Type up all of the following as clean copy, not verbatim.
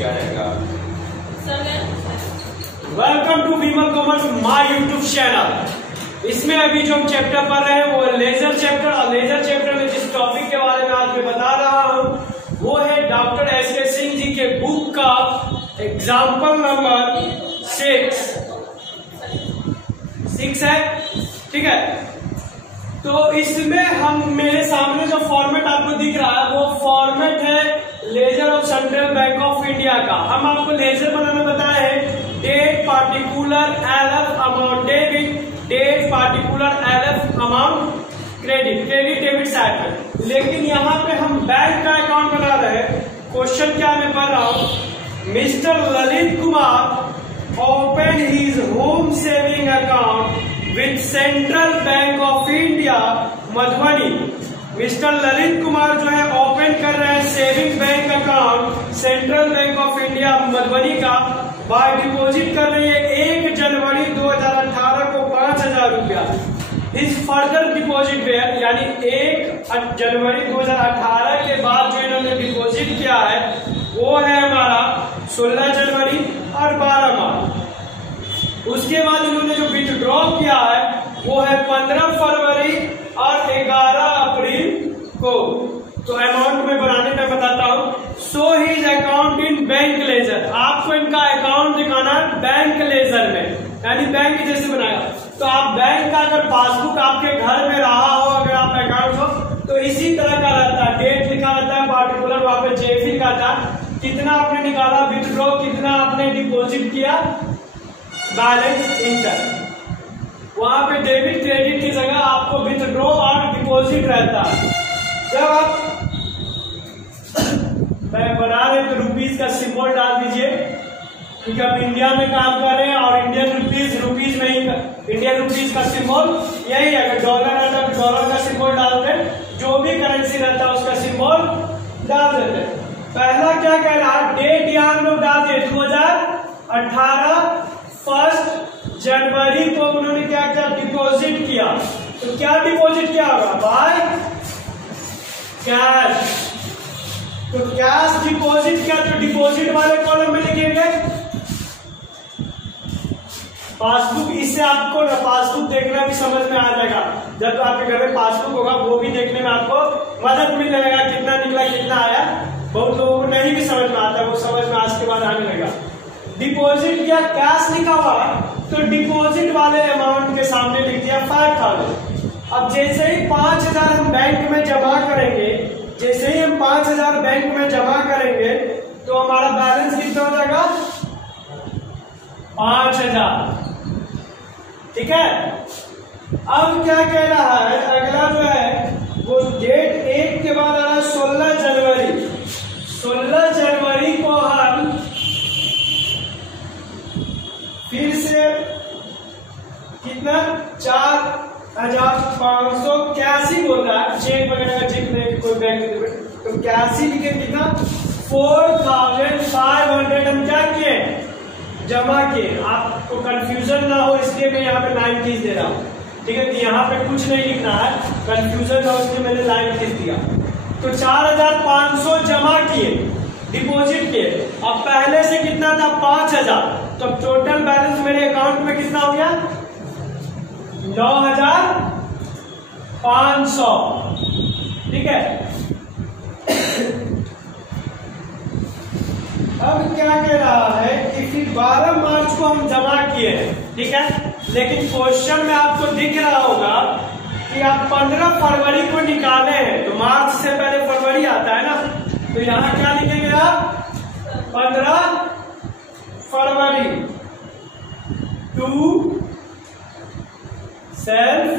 क्या रहेगा। Welcome to Vimal commerce my YouTube channel. इसमें अभी जो हम चैप्टर पढ़ रहे हैं वो लेजर चैप्टर, और लेजर चैप्टर में जिस टॉपिक के बारे में आज मैं बता रहा हूँ वो है डॉक्टर एस.के. सिंह जी के बुक का एग्जाम्पल नंबर 6 है, ठीक है। तो इसमें हम मेरे सामने जो फॉर्मेट आपको दिख रहा है वो फॉर्मेट है ledger of Central Bank of India का। हम आपको लेजर बनाना बताए हैं, date particular LF amount debit, date particular LF amount credit, credit debit side में। लेकिन यहाँ पे हम बैंक का अकाउंट बना रहे हैं। क्वेश्चन क्या मैं पढ़ रहा हूँ, mister Lalit Kumar open his home saving account with Central Bank of India Madhubani. Mister Lalit Kumar जो है ओपन कर रहे हैं saving bank account Central Bank of India Madhubani का। बाय डिपॉजिट कर रही है 1 जनवरी 2018 को 5,000 रुपया। इस फर्दर डिपॉजिट वेयर यानी 1 जनवरी 2018 के बाद जो इन्होंने डिपॉजिट किया है वो है हमारा 16 जनवरी और 12 मार्च। उसके बाद इन्होंने जो विथड्रॉ किया है वो है 15 फरवरी और 11 अप्रैल को। तो अमाउंट में बनाने में बताता हूँ। So his account in bank ledger, आपको इनका अकाउंट दिखाना है बैंक लेजर में, यानी बैंक जैसे बनाया। तो आप बैंक का अगर पासबुक आपके घर में रहा हो, अगर आप अकाउंट हो तो इसी तरह का रहता है, डेट लिखा रहता है, पार्टिकुलर वहां पे चेक लिखा था, कितना आपने निकाला, विथड्रॉ कितना आपने डिपॉजिट किया, बैलेंस इंटर। वहां पे डेबिट क्रेडिट की जगह आपको विथड्रॉ और डिपॉजिट रहता है। जब आप बना रहे तो रुपीज का सिंबल डाल दीजिए, क्योंकि आप इंडिया में काम कर रहे हैं और इंडियन रुपीज में ही इंडियन रुपीज का सिंबल यही है। अगर डॉलर रहता है तो डॉलर का सिंबल डालते हैं, जो भी करेंसी रहता है उसका सिंबल डाल देते हैं। पहला क्या कह रहा है, डेट यहाँ लोग डाल दिए 2018 1 जनवरी को उन्होंने क्या क्या डिपॉजिट किया। तो क्या डिपॉजिट किया होगा, बाय कैश। तो कैश डिपॉजिट किया तो डिपॉजिट वाले कॉलम में लिखेंगे पासबुक। इससे आपको ना पासबुक देखना भी समझ में आ जाएगा। जब आपके घर में पासबुक होगा वो भी देखने में आपको मदद मिल जाएगा, कितना निकला कितना आया। बहुत लोगों को नहीं भी समझ में आता, वो समझ में आज के बाद आने लगेगा। डिपॉजिट किया, कैश लिखा हुआ तो डिपॉजिट वाले अमाउंट के सामने लिख दिया 5,000। अब जैसे ही 5,000 हम बैंक में जमा करेंगे, जैसे ही हम 5,000 बैंक में जमा करेंगे तो हमारा बैलेंस कितना हो जाएगा, 5,000, ठीक है। अब क्या कह रहा है, अगला जो है वो डेट 1 के बाद आ रहा है 16 जनवरी। 16 जनवरी को हम फिर से कितना 4,581 बोल रहा है, चेक वगैरह का चेक नहीं कोई बैंक तो 81 लिखे, कितना 4,500 हम क्या किए, जमा किए। आपको कंफ्यूजन ना हो इसलिए मैं यहाँ पे लाइन खींच दे रहा हूँ, ठीक है। कि यहाँ पे कुछ नहीं लिखना है, कंफ्यूजन ना हो इसलिए मैंने लाइन खींच दिया। तो 4,500 जमा किए, डिपॉजिट किए। अब पहले से कितना था 5,000, तो टोटल बैलेंस मेरे अकाउंट में कितना हो गया 9,500, ठीक है। अब क्या कह रहा है कि फिर 12 मार्च को हम जमा किए हैं, ठीक है। लेकिन क्वेश्चन में आपको दिख रहा होगा कि आप 15 फरवरी को निकाले हैं, तो मार्च से पहले फरवरी आता है ना, तो यहाँ क्या लिखेंगे आप 15 फरवरी टू सेल्फ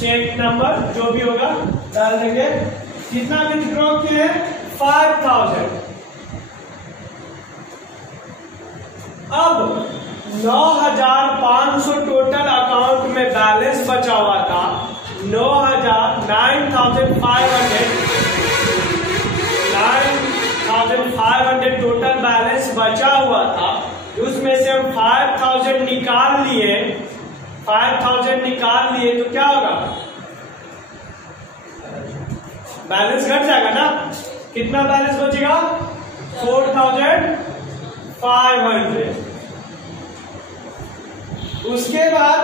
चेक नंबर जो भी होगा डाल देंगे। कितना विथड्रॉ किए 5,000। अब 9,500 टोटल अकाउंट में बैलेंस बचा हुआ था, 9,500 टोटल बैलेंस बचा हुआ था। उसमें से हम 5,000 निकाल लिए, 5,000 निकाल लिए तो क्या होगा, बैलेंस घट जाएगा ना। कितना बैलेंस बचेगा 4500। उसके बाद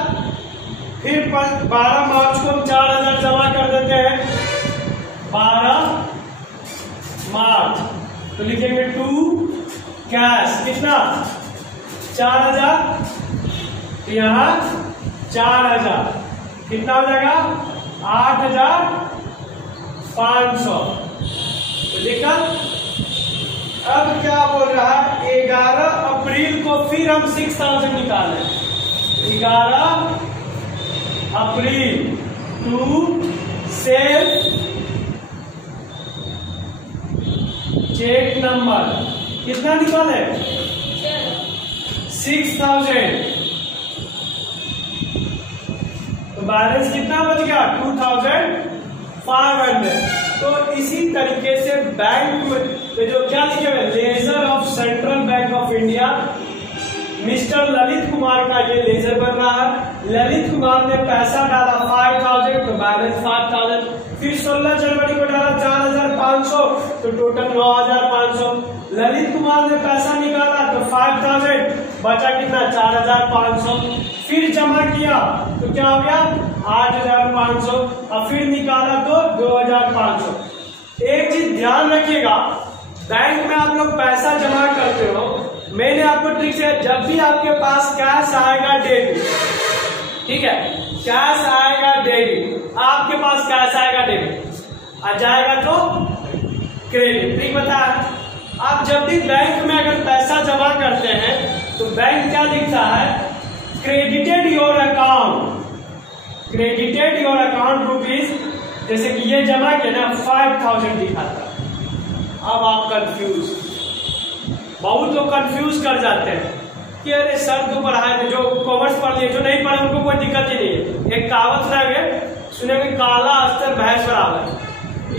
फिर 12 मार्च को हम 4000 जमा कर देते हैं। 12 मार्च तो लिखेंगे टू कैश कितना 4000, यहां 4000 कितना हो जाएगा 8500। तो देखा। अब क्या बोल रहा है 11 अप्रैल को फिर हम 6000 निकालें। 11 अप्रैल टू सेव चेक नंबर कितना निकाले 6000। तो बैलेंस कितना बच गया 2500। तो इसी तरीके से बैंक में जो क्या लिखे हुए laser of Central Bank of India, mister Lalit Kumar का ये लेजर बन रहा है। ललित कुमार ने पैसा डाला 5000 तो बैलेंस 5000, फिर 16 जनवरी को डाला 4500 तो टोटल 9500। ललित कुमार ने पैसा निकाला तो 5000 बचा कितना 4500, फिर जमा किया तो क्या हो गया 8500 और फिर निकाला तो 2500। एक चीज ध्यान रखिएगा, बैंक में आप लोग पैसा जमा करते हो, मैंने आपको ट्रिक से जब भी आपके पास कैश आएगा डेली, ठीक है कैश आएगा डेली, आपके पास कैश आएगा डेली आ जाएगा तो क्रेडिट। ट्रिक बताया। आप जब भी बैंक में अगर पैसा जमा करते हैं तो बैंक क्या लिखता है credited your account, credited your account rupees, जैसे कि ये जमा किया ना 5000 लिखा था। अब आप कंफ्यूज, बहुत लोग कंफ्यूज कर जाते हैं कि अरे सर तो पढ़ाए थे, जो कॉमर्स पढ़ लिए, जो नहीं पढ़े उनको कोई दिक्कत ही नहीं है। एक कहावत सुनेंगे काला अस्तर भैंस बराबर।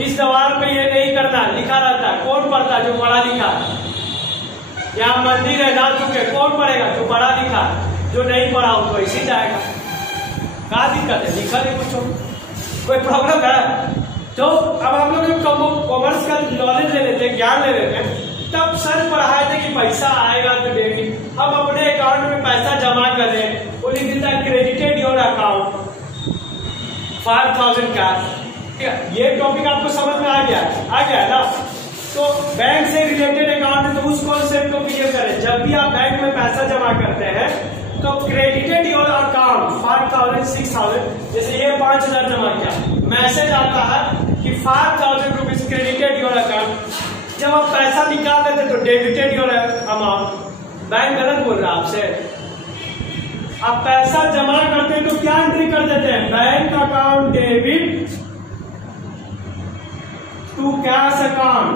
इस सवाल पे ये नहीं करना लिखा रहता है, कौन पढ़ता है जो पढ़ा लिखा है। यहाँ मंदिर है ना चुके, कौन पढ़ेगा जो पढ़ा लिखा है, जो नहीं पढ़ा उसको इसी जाएगा। क्या दिक्कत है, लिखा नहीं कुछ कोई प्रॉब्लम है। तो अब हम लोग कॉमर्स का नॉलेज ले लेते हैं, ज्ञान ले लेते हैं, तब सर पढ़ाए थे कि पैसा आएगा तो डेबिट, हम अपने अकाउंट में पैसा जमा कर रहे हैं, वो लिख देता है क्रेडिटेड योर अकाउंट 5000 कैश। ये टॉपिक आपको समझ में आ गया है ना। तो बैंक से रिलेटेड अकाउंट है तो उस कॉन्सेप्ट को क्लियर करें। जब भी आप बैंक में पैसा जमा करते हैं तो क्रेडिटेड योर अकाउंट 5000 6000, जैसे ये 5000 जमा किया, मैसेज आता है कि 5000 रुपीज क्रेडिटेड योर अकाउंट। जब आप पैसा निकाल लेते तो डेबिटेड योर अमाउंट। बैंक गलत बोल रहा है आपसे। आप पैसा जमा करते हैं तो क्या एंट्री कर देते हैं bank account debit to cash account.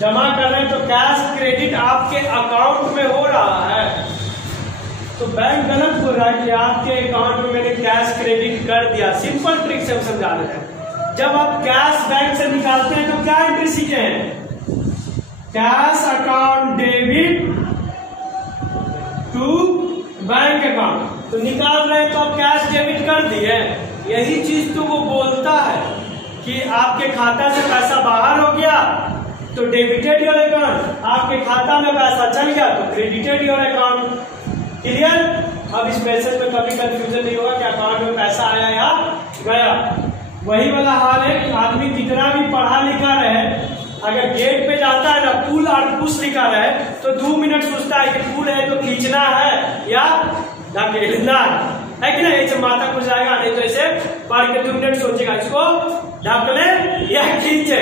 जमा कर रहे हैं तो कैश क्रेडिट आपके अकाउंट में हो रहा है। तो बैंक गलत बोल रहा है कि आपके अकाउंट में मैंने कैश क्रेडिट कर दिया। सिंपल ट्रिक से हम समझा रहे हैं। जब आप कैश बैंक से निकालते हैं तो क्या एंट्री सीखे हैं cash account debit to bank account. तो निकाल रहे हैं तो आप कैश डेबिट कर दिए। यही चीज तो वो बोलता है कि आपके खाता से पैसा बाहर हो गया तो डेबिटेड योर अकाउंट, आपके खाता में पैसा चल गया तो क्रेडिटेड योर अकाउंट। क्लियर। अब इस मैसेज में कभी कंफ्यूजन नहीं होगा कि अकाउंट में पैसा आया या गया। वही वाला हाल है कि आदमी कितना भी पढ़ा लिखा रहे, अगर गेट पे जाता है ना पुल और पुश लिखा रहे तो 2 मिनट सोचता है कि पुल है तो खींचना है या धकेलना है कि नहीं। ऐसे माथा खुल जाएगा, नहीं तो ऐसे पढ़ के 2 मिनट सोचेगा इसको ढकले या खींचे।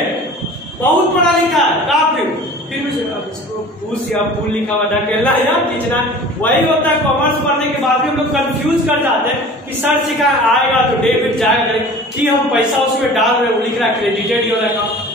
बहुत पढ़ा लिखा है काफी, फिर भी इसको पुश या पुल लिखा हुआ ढकेलना या खींचना। वही होता है कॉमर्स पढ़ने के बाद भी हम लोग कंफ्यूज कर जाते हैं कि सर सिखा आएगा तो डेबिट जाएगा कि हम पैसा उसमें डाल रहे हैं, वो लिख रहा है क्रेडिटेड योर अकाउंट।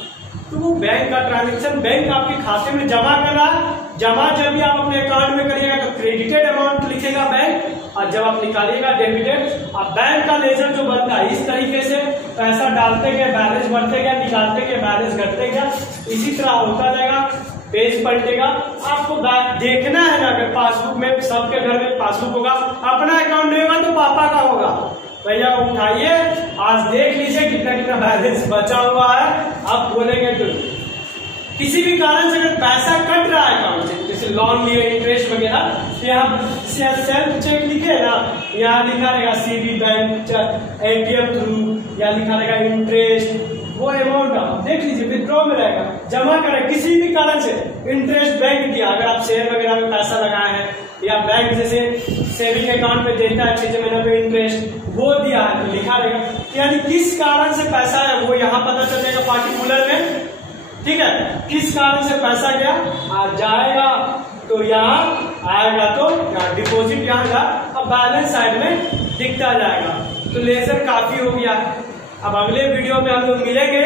तो वो बैंक का ट्रांजेक्शन बैंक आपके खाते में जमा कर रहा है। जमा जब भी आप अपने अकाउंट में करिएगा तो क्रेडिटेड अमाउंट लिखेगा बैंक, और जब आप निकालिएगा डेबिटेड। अब बैंक का लेजर जो बनता है इस तरीके से पैसा डालते गए बैलेंस बढ़ते गया, निकालते गए बैलेंस घटते गया, इसी तरह होता जाएगा। पेज पलटेगा। आपको देखना है ना, अगर पासबुक में सबके घर में पासबुक होगा, अपना अकाउंट नहीं होगा तो पापा का होगा। भैया उठाइए आज देख लीजिए कितना कितना बैलेंस बचा हुआ है। अब बोलेंगे तो किसी भी कारण से अगर पैसा कट रहा है अकाउंट से, जैसे लोन लिए इंटरेस्ट वगैरह, तो यहाँ सेल्फ चेक लिखे ना, यहाँ लिखा रहेगा सीबी बैंक एटीएम थ्रू, या लिखा रहेगा इंटरेस्ट, वो अमाउंट आप देख लीजिए विथड्रॉ में रहेगा, जमा करें किसी भी कारण से इंटरेस्ट बैंक दिया, अगर आप शेयर वगैरह में पैसा लगाए हैं या बैंक जैसे सेविंग अकाउंट में देता है 6 महीने में इंटरेस्ट वो दिया है तो लिखा रहेगा, यानी किस कारण से पैसा है वो यहाँ पता चल जाएगा पार्टिकुलर में, ठीक है। किस कारण से पैसा गया आ जाएगा तो यहाँ आएगा, तो यहाँ डिपॉजिट यहाँ जा, अब बैलेंस साइड में दिखता जाएगा। तो लेजर काफी हो गया है। अब अगले वीडियो में हम लोग मिलेंगे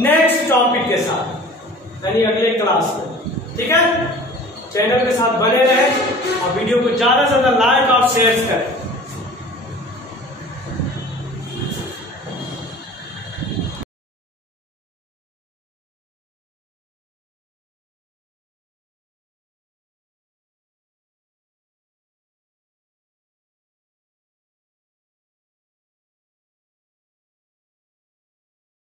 नेक्स्ट टॉपिक के साथ, यानी अगले क्लास में, ठीक है। चैनल के साथ बने रहें और वीडियो को ज्यादा से ज्यादा लाइक और शेयर करें।